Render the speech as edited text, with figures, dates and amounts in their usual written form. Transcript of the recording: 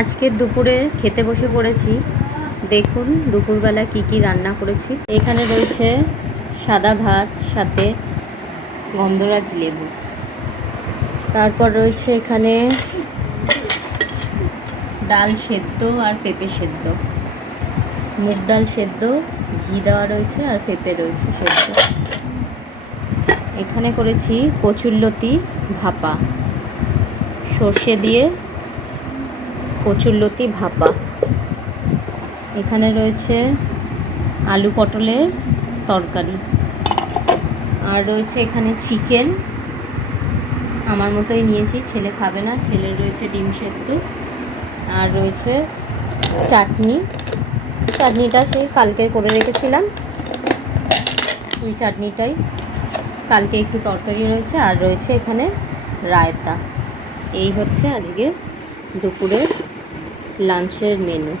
আজকে দুপুরে খেতে বসে পড়েছি। দেখুন দুপুরবেলা কি কি রান্না করেছি। এখানে রয়েছে সাদা ভাত, সাথে গন্ধরাজ লেবু। তারপর রয়েছে এখানে ডাল সেদ্ধ আর পেঁপে সেদ্ধ, মুগ ডাল সেদ্ধ, ঘি দেওয়া রয়েছে আর পেঁপে রয়েছে সেদ্ধ। এখানে করেছি কচুরলতি ভাপা, সর্ষে দিয়ে কচুরলতি ভাপা। এখানে রয়েছে আলু পটলের তরকারি, আর রয়েছে এখানে চিকেন। আমার মতোই নিয়েছি, ছেলে খাবে না, ছেলের রয়েছে ডিম সেদ্ধ। আর রয়েছে চাটনি, চাটনিটা সেই কালকে করে রেখেছিলাম, ওই চাটনিটাই। কালকে একটু তরকারি রয়েছে, আর রয়েছে এখানে রায়তা। এই হচ্ছে আজকে দুপুরের লাঞ্চের মেনু।